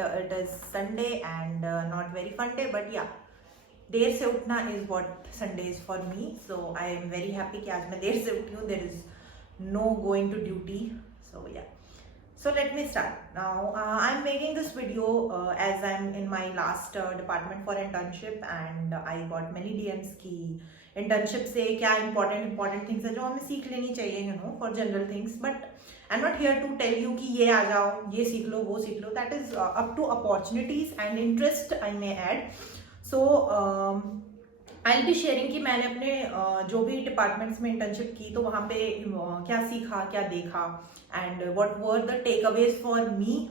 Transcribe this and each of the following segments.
it is Sunday and not very fun day, but yeah, देर से उठना is what Sunday is for me. So I am very happy कि आज मैं देर से उठी हूँ. There is no going to duty. So yeah. So let me start. Now I'm making this video as I'm in my last department for internship and I got many DMs की internship से क्या important things है जो हमें सीख लेनी चाहिए, you know, for general things. But I'm not here to tell you कि ये आ जाओ, ये सीख लो, वो सीख लो. That is up to opportunities and interest I may add. So I'll be sharing कि मैंने अपने जो भी डिपार्टमेंट्स में इंटर्नशिप की तो वहाँ पे क्या सीखा, क्या देखा and what were the takeaways for me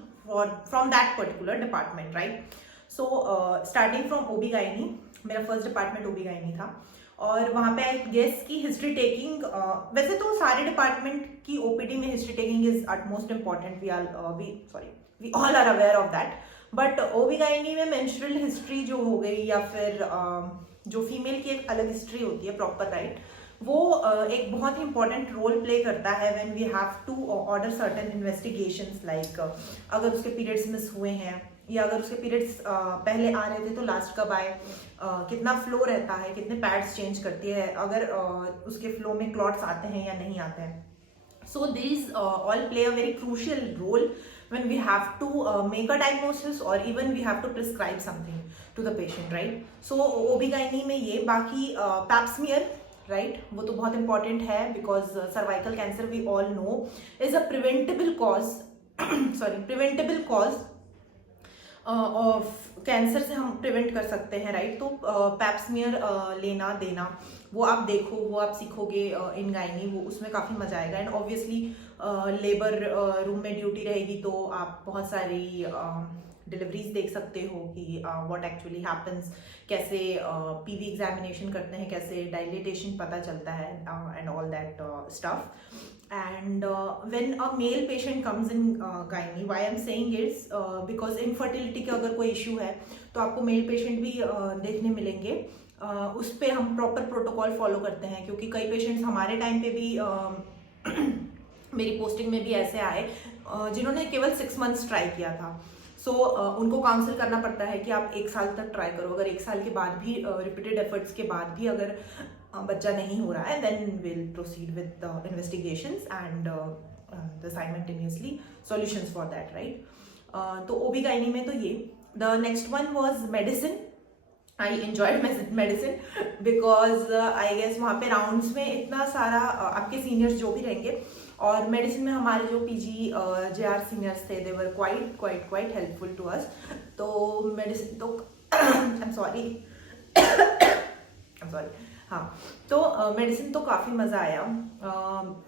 from that particular department, right? So starting from OB-GYN, मेरा फर्स्ट डिपार्टमेंट OB-GYN था और वहाँ पे आई गेस की हिस्ट्री टेकिंग, वैसे तो सारे डिपार्टमेंट की ओपीडी में history taking is utmost important, we all are aware of that. But OB-GYN में मेंस्ट्रुअल हिस्ट्री जो हो गई या फिर जो फीमेल की एक अलग हिस्ट्री होती है प्रॉपर, राइट, वो एक बहुत ही इंपॉर्टेंट रोल प्ले करता है when we have to order certain investigations. Like अगर उसके पीरियड्स मिस हुए हैं या अगर उसके पीरियड्स पहले आ रहे थे तो लास्ट कब आए, कितना फ्लो रहता है, कितने पैड्स चेंज करती है, अगर उसके फ्लो में क्लॉट्स आते हैं या नहीं आते हैं. So these all play a very crucial role when we have to make a diagnosis or even we have to prescribe something to the patient, right? So OB-GYN में ये बाकी pap smear, right, वो तो बहुत important है because cervical cancer we all know is a preventable cause preventable cause of cancer से हम prevent कर सकते हैं, राइट. तो पैप स्मीयर लेना देना वो आप देखो, वो आप सीखोगे इन गायनी, वो उसमें काफ़ी मजा आएगा. एंड ऑब्वियसली लेबर रूम में ड्यूटी रहेगी तो आप बहुत सारी डिलीवरीज देख सकते हो कि व्हाट एक्चुअली हैपन्स, कैसे पीवी एग्जामिनेशन करते हैं, कैसे डायलिटेशन पता चलता है and all that stuff. And when a male patient comes in gynae, why I'm saying is because infertility का अगर कोई इशू है तो आपको मेल पेशेंट भी देखने मिलेंगे. उस पर हम प्रॉपर प्रोटोकॉल फॉलो करते हैं क्योंकि कई पेशेंट्स हमारे टाइम पे भी मेरी पोस्टिंग में भी ऐसे आए जिन्होंने केवल 6 months ट्राई किया था. सो उनको काउंसिल करना पड़ता है कि आप 1 साल तक ट्राई करो. अगर 1 साल के बाद भी रिपीटेड एफर्ट्स के बाद भी अगर बच्चा नहीं हो रहा है then will proceed with the investigations and the simultaneously solutions for that, right. तो OB-GYN में तो ये. The next one was medicine. I enjoyed medicine because I guess वहाँ पे राउंड्स में इतना सारा आपके सीनियर्स जो भी रहेंगे और मेडिसिन में हमारे जो PG JR सीनियर्स थे they were quite helpful to us. तो मेडिसिन तो आई एम सॉरी हाँ, तो मेडिसिन तो काफ़ी मज़ा आया.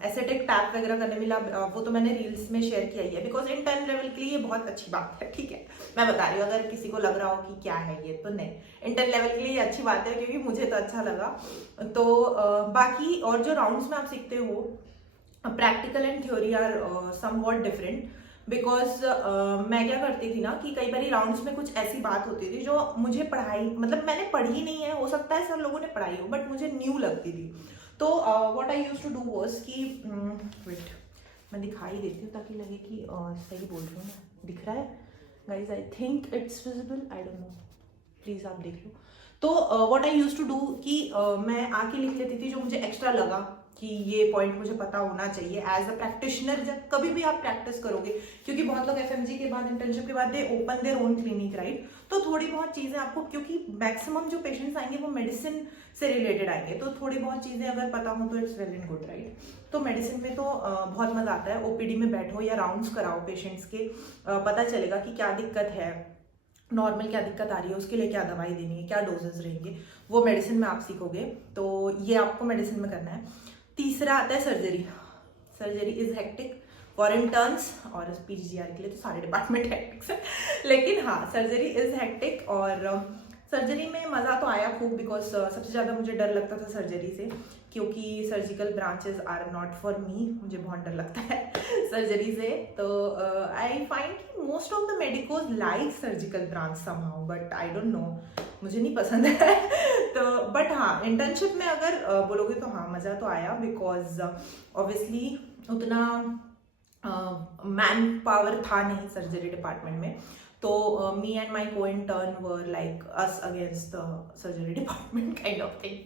एसेटिक टैप वगैरह करने मिला, वो तो मैंने रील्स में शेयर किया ही है बिकॉज इंटर्न लेवल के लिए ये बहुत अच्छी बात है, ठीक है. मैं बता रही हूँ, अगर किसी को लग रहा हो कि क्या है ये, तो नहीं, इंटर्न लेवल के लिए अच्छी बात है क्योंकि मुझे तो अच्छा लगा. तो बाकी और जो राउंड्स में आप सीखते हो practical and theory are somewhat different because मैं क्या करती थी ना कि कई बार राउंड्स में कुछ ऐसी बात होती थी जो मुझे पढ़ाई, मतलब मैंने पढ़ी नहीं है, हो सकता है सब लोगों ने पढ़ाई हो, बट मुझे न्यू लगती थी. तो what I used to do was कि वेट मैं दिखाई देती हूँ ताकि लगे कि सही बोल रही हूँ मैं. दिख रहा है guys? I think it's visible, I don't know, please आप देख लो. तो what I used to do कि मैं आके लिख लेती थी जो मुझे एक्स्ट्रा लगा कि ये पॉइंट मुझे पता होना चाहिए एज अ प्रैक्टिशनर. जब कभी भी आप प्रैक्टिस करोगे, क्योंकि बहुत लोग FMG के बाद, इंटर्नशिप के बाद दे open their own clinic, right, तो थोड़ी बहुत चीज़ें आपको, क्योंकि मैक्सिमम जो पेशेंट्स आएंगे वो मेडिसिन से रिलेटेड आएंगे, तो थोड़ी बहुत चीज़ें अगर पता हो तो it's well and good, right. तो मेडिसिन में तो बहुत मज़ा आता है. OPD में बैठो या राउंड्स कराओ पेशेंट्स के, पता चलेगा कि क्या दिक्कत है, नॉर्मल क्या दिक्कत आ रही है, उसके लिए क्या दवाई देनी है, क्या डोजेस रहेंगे, वो मेडिसिन में आप सीखोगे. तो ये आपको मेडिसिन में करना है. तीसरा आता है surgery. Surgery is hectic for interns और PGR के लिए तो सारे डिपार्टमेंट हेक्टिक है, लेकिन हाँ, सर्जरी इज हेक्टिक. और सर्जरी में मज़ा तो आया खूब बिकॉज सबसे ज़्यादा मुझे डर लगता था सर्जरी से क्योंकि surgical branches are not for me, मुझे बहुत डर लगता है सर्जरी से. तो आई फाइंड कि most of the medicos like surgical branch somehow, but I don't know, मुझे नहीं पसंद है. तो बट हाँ, इंटर्नशिप में अगर बोलोगे तो हाँ, मज़ा तो आया बिकॉज ऑब्वियसली उतना मैन पावर था नहीं सर्जरी डिपार्टमेंट में. तो मी and my co-intern were like us against the surgery department kind of thing,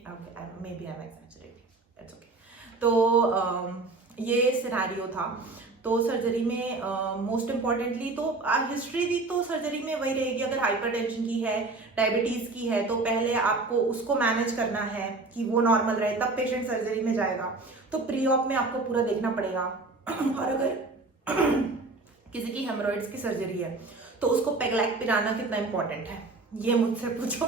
maybe I am exaggerating, it's okay. तो ये सिनेरियो था। तो सर्जरी में मोस्ट इम्पॉर्टेंटली तो हिस्ट्री दी तो सर्जरी में वही रहेगी। अगर हाइपरटेंशन की है, डायबिटीज की है, तो पहले आपको उसको मैनेज करना है कि वो नॉर्मल रहे, तब पेशेंट सर्जरी में जाएगा। तो प्री ऑप में आपको पूरा देखना पड़ेगा। और अगर किसी की हेमोरॉइड्स की सर्जरी है तो उसको पेगलैक पिराना कितना इंपॉर्टेंट है ये मुझसे पूछो,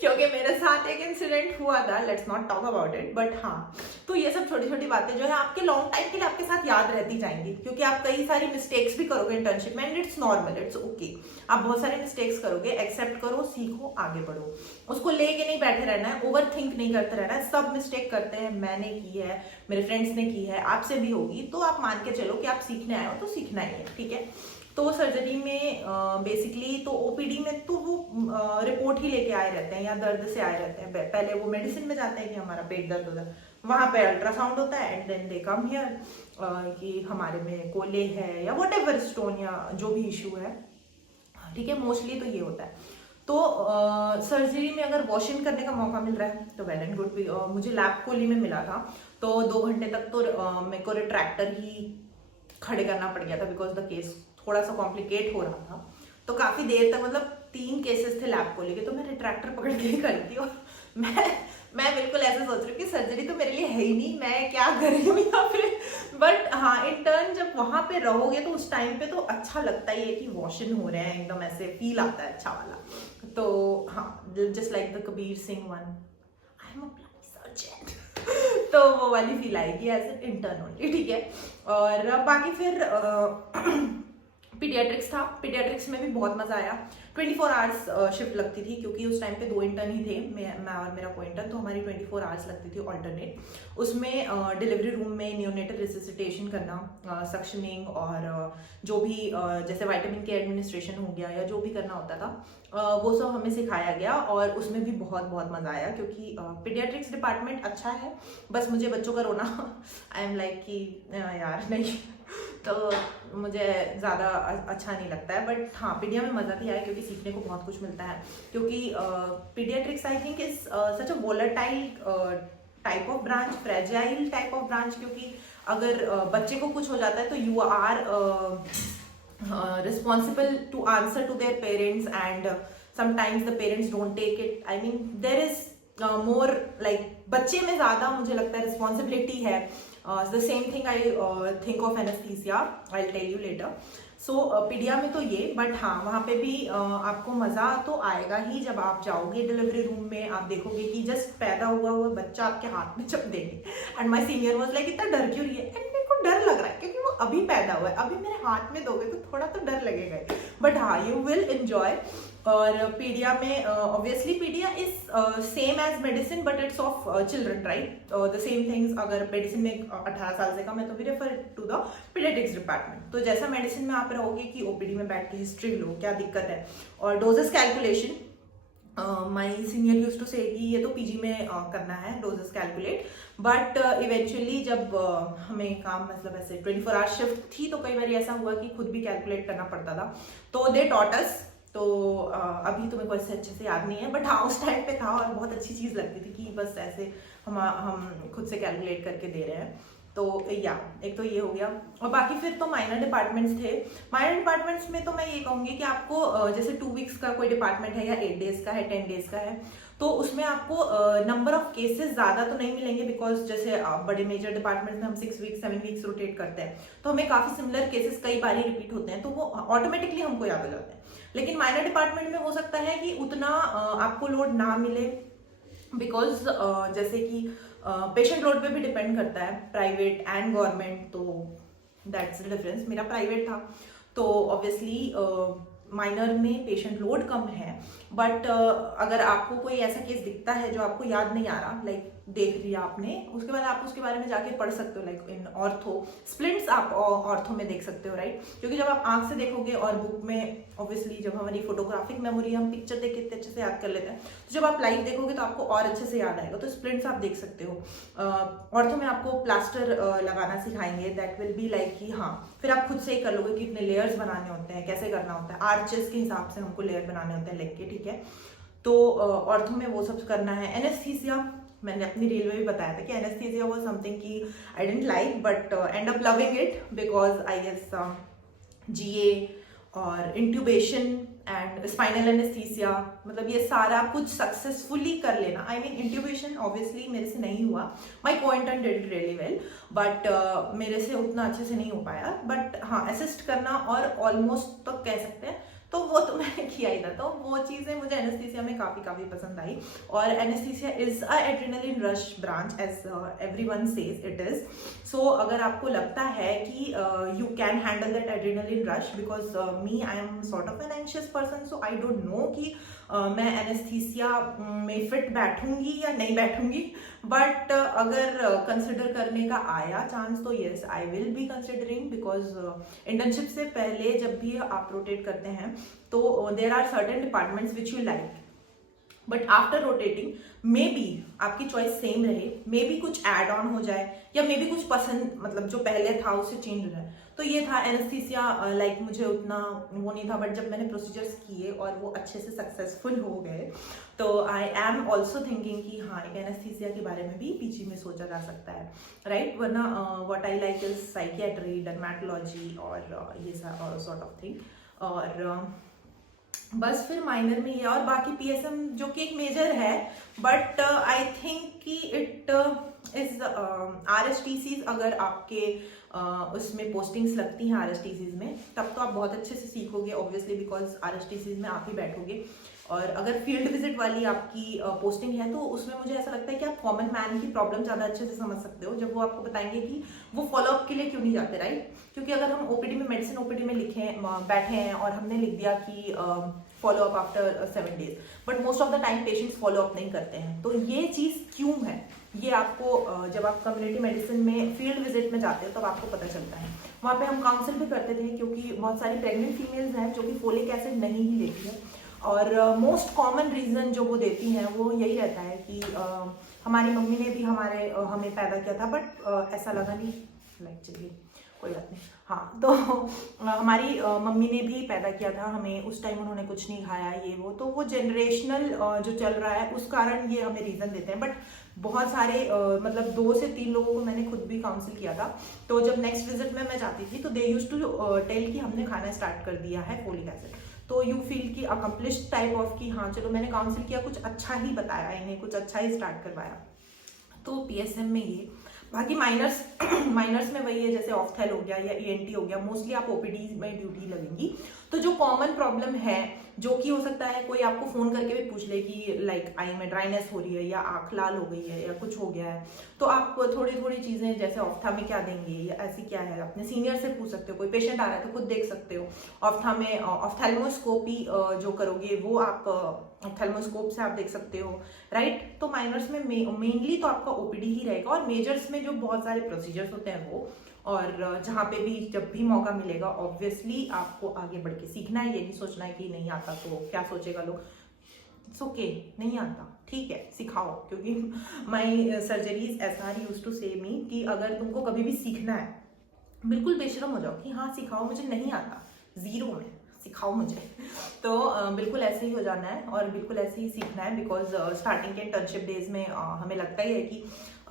क्योंकि मेरे साथ एक इंसिडेंट हुआ था। Let's not talk about it, but हाँ, तो ये सब छोटी छोटी बातें जो है आपके लॉन्ग टाइम के लिए आपके साथ याद रहती जाएंगी, क्योंकि आप कई सारी मिस्टेक्स भी करोगे इंटर्नशिप में, and it's normal, it's okay. आप बहुत सारे मिस्टेक्स करोगे, एक्सेप्ट करो, सीखो, आगे बढ़ो। उसको लेके नहीं बैठे रहना है, ओवर थिंक नहीं करते रहना है। सब मिस्टेक करते हैं, मैंने की है, मेरे फ्रेंड्स ने की है, आपसे भी होगी, तो आप मान के चलो कि आप सीखने आए हो तो सीखना ही है, ठीक है। तो सर्जरी में बेसिकली तो ओपीडी में तो वो रिपोर्ट ही लेके आए रहते हैं या दर्द से आए रहते हैं। पहले वो मेडिसिन में जाते हैं कि हमारा पेट दर्द होता है, वहाँ पे अल्ट्रासाउंड होता है, and then they come here कि हमारे में कोले है या वट एवर स्टोन या जो भी इशू है, ठीक है। मोस्टली तो ये होता है। तो सर्जरी में अगर वॉश इन करने का मौका मिल रहा है तो वेल एंड गुड। मुझे लैब कोली में मिला था, तो 2 घंटे तक तो मेरे को रिट्रैक्टर ही खड़े करना पड़ गया था, बिकॉज द केस थोड़ा सा कॉम्प्लिकेट हो रहा था। तो काफी देर तक, मतलब 3 केसेस थे लैब को लेके, तो मैं रिट्रैक्टर पकड़ के ही करती हूँ। मैं बिल्कुल ऐसे सोच रही हूँ कि सर्जरी तो मेरे लिए है ही नहीं, मैं क्या कर रही हूँ यहाँ पे। बट हाँ, इंटर्न जब वहां पे रहोगे तो उस टाइम पे तो अच्छा लगता ही है कि वॉश इन हो रहे हैं, एकदम ऐसे फील आता है अच्छा वाला। तो हाँ, just like the Kabir Singh one, I am a bloody surgeon. तो वो वाली फील आएगी एज एन इंटर्न ओनली, ठीक है। और बाकी फिर पीडियाट्रिक्स था। पीडियाट्रिक्स में भी बहुत मजा आया। 24 आवर्स शिफ्ट लगती थी, क्योंकि उस टाइम पे 2 इंटर्न ही थे, मैं और मेरा को इंटर्न, तो हमारी 24 आवर्स लगती थी ऑल्टरनेट। उसमें डिलीवरी रूम में नियोनेटल रिससिटेशन करना, सक्शनिंग, और जो भी जैसे विटामिन के एडमिनिस्ट्रेशन हो गया या जो भी करना होता था, वो सब हमें सिखाया गया। और उसमें भी बहुत बहुत मजा आया, क्योंकि पीडियाट्रिक्स डिपार्टमेंट अच्छा है, बस मुझे बच्चों का रोना आई एम लाइक कि यार नहीं, तो मुझे ज़्यादा अच्छा नहीं लगता है। बट हाँ, पीडिया में मज़ा भी आया, क्योंकि सीखने को बहुत कुछ मिलता है। क्योंकि paediatrics I think is such a volatile type of branch, fragile type of branch, क्योंकि अगर बच्चे को कुछ हो जाता है तो you are responsible to answer to their parents, and sometimes the parents don't take it. I mean there is more like, बच्चे में ज़्यादा मुझे लगता है रिस्पॉन्सिबिलिटी है। The same thing I think of anesthesia, I'll tell you later. So पीडिया में तो ये, बट हाँ, वहाँ पे भी आपको मज़ा तो आएगा ही जब आप जाओगे डिलीवरी रूम में। आप देखोगे कि जस्ट पैदा हुआ बच्चा आपके हाथ में जब देंगे, and my senior was like इतना डर क्यों रही है, एंड मेरे को डर लग रहा है क्योंकि वो अभी पैदा हुआ है, अभी मेरे हाथ में दोगे तो थोड़ा तो डर लगेगा, बट हाँ, यू विल एंजॉय। और पीडिया में obviously paedia is same as medicine, but it's of children, right. The same things, अगर मेडिसिन में 18 साल से कम है तो we refer to the paediatrics department. तो जैसा मेडिसिन में आप रहोगे कि ओपीडी में बैठ के हिस्ट्री लो, क्या दिक्कत है, और doses calculation, my senior use to say कि ये तो पीजी में करना है डोजेस कैलकुलेट, बट इवेंचुअली जब हमें काम, मतलब ऐसे 24 आवर शिफ्ट थी, तो कई बार ऐसा हुआ कि खुद भी कैलकुलेट करना पड़ता था, तो दे टॉट अस। तो अभी तो मेरे को ऐसे अच्छे से याद नहीं है, बट हाँ, उस टाइम पे था, और बहुत अच्छी चीज़ लगती थी कि बस ऐसे हम खुद से कैलकुलेट करके दे रहे हैं। तो या एक तो ये हो गया, और बाकी फिर तो माइनर डिपार्टमेंट्स थे। माइनर डिपार्टमेंट्स में तो मैं ये कहूँगी कि आपको जैसे 2 वीक्स का कोई डिपार्टमेंट है, या 8 डेज का है, 10 डेज का है, तो उसमें आपको नंबर ऑफ केसेस ज़्यादा तो नहीं मिलेंगे, बिकॉज जैसे बड़े मेजर डिपार्टमेंट में हम 6 वीक्स 7 वीक्स रोटेट करते हैं, तो हमें काफ़ी सिमिलर केसेस कई बार ही रिपीट होते हैं, तो वो ऑटोमेटिकली हमको याद हो जाते हैं। लेकिन माइनर डिपार्टमेंट में हो सकता है कि उतना आपको लोड ना मिले, बिकॉज जैसे कि पेशेंट लोड पे भी डिपेंड करता है, प्राइवेट एंड गवर्नमेंट, तो दैट्स द डिफरेंस। मेरा प्राइवेट था, तो ऑब्वियसली माइनर में पेशेंट लोड कम है, बट अगर आपको कोई ऐसा केस दिखता है जो आपको याद नहीं आ रहा, लाइक देख लिया आपने, उसके बाद आप उसके बारे में जाके पढ़ सकते हो, लाइक इन ऑर्थो स्प्लिंट्स आप ऑर्थो में देख सकते हो, राइट। क्योंकि जब आप आंख से देखोगे और बुक में ऑब्वियसली जब हमारी फोटोग्राफिक मेमोरी, हम पिक्चर देख के इतने अच्छे से याद कर लेते हैं, तो जब आप लाइव देखोगे तो आपको और अच्छे से याद आएगा। तो स्प्लिंट्स आप देख सकते हो। ऑर्थो में आपको प्लास्टर लगाना सिखाएंगे, दैट विल बी लाइक कि हाँ, फिर आप खुद से ही कर लोगे कि इतने लेयर्स बनाने होते हैं, कैसे करना होता है, आर्चेस के हिसाब से हमको लेयर बनाने होते हैं लेग के, ठीक है। तो ऑर्थो में वो सब करना है। एनेस्थीसिया मैंने अपनी रील में भी बताया था कि एनेस्थीसिया वाज समथिंग कि I didn't like but end up loving it because I guess GA और इंट्यूबेशन एंड स्पाइनल एनेस्थीसिया, मतलब ये सारा कुछ सक्सेसफुली कर लेना। आई मीन इंट्यूबेशन ऑब्वियसली मेरे से नहीं हुआ, my co-intern did it really well, but मेरे से उतना अच्छे से नहीं हो पाया। बट हाँ, असिस्ट करना और ऑलमोस्ट तो कह सकते हैं, तो वो तो मैंने किया ही था। तो वो चीज़ें मुझे एनेस्थीसिया में काफ़ी पसंद आई। और anaesthesia is a adrenaline rush branch as everyone says it is. So अगर आपको लगता है कि you can handle that adrenaline rush, because me I am sort of an anxious person, so I don't know कि मैं anaesthesia में fit बैठूंगी या नहीं बैठूंगी। बट अगर कंसिडर करने का आया चांस तो yes, I will be considering, because internship से पहले जब भी आप रोटेट करते हैं तो there are certain departments which you like, but after rotating may be आपकी चॉइस सेम रहे, मे बी कुछ एड ऑन हो जाए, या मे बी कुछ पसंद, मतलब जो पहले था उससे चेंज हो जाए। तो ये था एनेस्थीसिया, लाइक मुझे उतना वो नहीं था, बट जब मैंने प्रोसीजर्स किए और वो अच्छे से सक्सेसफुल हो गए, तो आई एम ऑल्सो थिंकिंग कि हाँ, एक एनेस्थीसिया के बारे में भी पीजी में सोचा जा सकता है, राइट। वरना what I like is psychiatry, dermatology और ये सॉर्ट ऑफ थिंग। और बस फिर माइनर में ये, और बाकी पीएसएम जो कि एक मेजर है, बट आई थिंक कि इट इज आरएसटीसीज। अगर आपके उसमें पोस्टिंग्स लगती हैं आरएसटीसीज में, तब तो आप बहुत अच्छे से सीखोगे ऑब्वियसली, बिकॉज आरएसटीसीज में आप ही बैठोगे। और अगर फील्ड विजिट वाली आपकी पोस्टिंग है, तो उसमें मुझे ऐसा लगता है कि आप कॉमन मैन की प्रॉब्लम ज़्यादा अच्छे से समझ सकते हो, जब वो आपको बताएंगे कि वो फॉलोअप के लिए क्यों नहीं जाते, राइट। क्योंकि अगर हम ओपीडी में, मेडिसिन ओपीडी में बैठे हैं और हमने लिख दिया कि follow up after 7 days, but most of the time patients follow up नहीं करते हैं। तो ये चीज़ क्यों है, ये आपको जब आप कम्युनिटी मेडिसिन में फील्ड विजिट में जाते हो तब आपको पता चलता है। वहाँ पे हम काउंसिल भी करते थे, क्योंकि बहुत सारी प्रेग्नेंट फीमेल्स हैं जो कि फोलिक एसिड नहीं ही लेती है, और मोस्ट कॉमन रीज़न जो वो देती हैं वो यही रहता है कि हमारी मम्मी ने भी हमें पैदा किया था, बट ऐसा लगा नहीं, लाइक चलिए कोई बात नहीं। हाँ, तो हमारी मम्मी ने भी पैदा किया था हमें, उस टाइम उन्होंने कुछ नहीं खाया, ये वो, तो वो जनरेशनल जो चल रहा है उस कारण ये हमें रीज़न देते हैं। बट बहुत सारे मतलब 2 से 3 लोगों को मैंने खुद भी काउंसिल किया था। तो जब नेक्स्ट विजिट में मैं जाती थी तो दे यूज टू टेल कि हमने खाना स्टार्ट कर दिया है फोलिक एसिड। तो यू फील कि अकम्पलिश्ड टाइप ऑफ कि हाँ चलो मैंने काउंसिल किया, कुछ अच्छा ही बताया इन्हें, कुछ अच्छा ही स्टार्ट करवाया। तो पीएसएम में ये, बाकी माइनर्स में वही है, जैसे ऑफ्थेल हो गया या ईएनटी हो गया, मोस्टली आप ओपीडी में ड्यूटी लगेंगी। तो जो कॉमन प्रॉब्लम है, जो कि हो सकता है कोई आपको फोन करके भी पूछ ले कि लाइक आई में ड्राइनेस हो रही है या आंख लाल हो गई है या कुछ हो गया है, तो आप थोड़ी चीजें जैसे ऑफ्था में क्या देंगे या ऐसी क्या है, अपने सीनियर से पूछ सकते हो। कोई पेशेंट आ रहा है तो खुद देख सकते हो। ऑफ्था में ऑफ्थेल्मोस्कोपी जो करोगे वो आप ऑफ्थेल्मोस्कोप से आप देख सकते हो, राइट। तो माइनर्स में मेनली तो आपका ओपीडी ही रहेगा, और मेजर्स में जो बहुत सारे प्रोसीजर्स होते हैं वो, और जहाँ पे भी जब भी मौका मिलेगा ऑब्वियसली आपको आगे बढ़ के सीखना है। ये नहीं सोचना है कि नहीं आता तो क्या सोचेगा लोग, इट्स ओके, नहीं आता ठीक है, सिखाओ। क्योंकि माई सर्जरीज SR यूज्ड टू से मी कि अगर तुमको कभी भी सीखना है, बिल्कुल बेशरम हो जाओ कि हाँ सिखाओ, मुझे नहीं आता, 0 में सिखाओ मुझे। तो बिल्कुल ऐसे ही हो जाना है और बिल्कुल ऐसे ही सीखना है, बिकॉज स्टार्टिंग के इंटर्नशिप डेज में हमें लगता ही है कि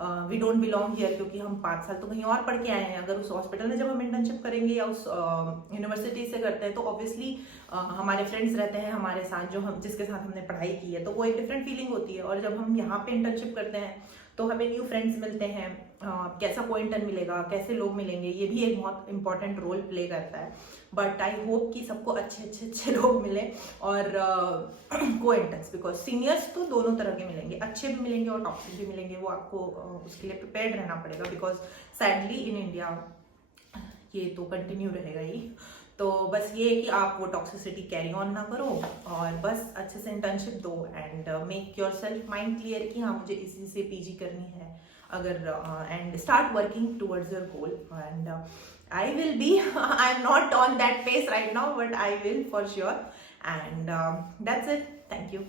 वी डोंट बिलोंग हियर, क्योंकि हम 5 साल तो कहीं और पढ़ के आए हैं। अगर उस हॉस्पिटल में जब हम इंटर्नशिप करेंगे या उस यूनिवर्सिटी से करते हैं तो ऑब्वियसली हमारे फ्रेंड्स रहते हैं हमारे साथ, जो हम जिसके साथ हमने पढ़ाई की है, तो वो एक डिफरेंट फीलिंग होती है। और जब हम यहाँ पे इंटर्नशिप करते हैं तो हमें न्यू फ्रेंड्स मिलते हैं, कैसा को इंटर्न मिलेगा, कैसे लोग मिलेंगे, ये भी एक बहुत इंपॉर्टेंट रोल प्ले करता है। बट आई होप कि सबको अच्छे लोग मिले और को इंटर्न्स, बिकॉज सीनियर्स तो दोनों तरह के मिलेंगे, अच्छे भी मिलेंगे और टॉक्सिक भी मिलेंगे। वो आपको उसके लिए प्रिपेयर्ड रहना पड़ेगा, बिकॉज सैडली इन इंडिया ये तो कंटिन्यू रहेगा ही। तो बस ये है कि आप वो टॉक्सिसिटी कैरी ऑन ना करो और बस अच्छे से इंटर्नशिप दो and make your self mind clear कि हाँ मुझे इसी से पीजी करनी है अगर and start working towards your goal and I will be, I'm not on that pace right now, but I will for sure. And that's it. Thank you.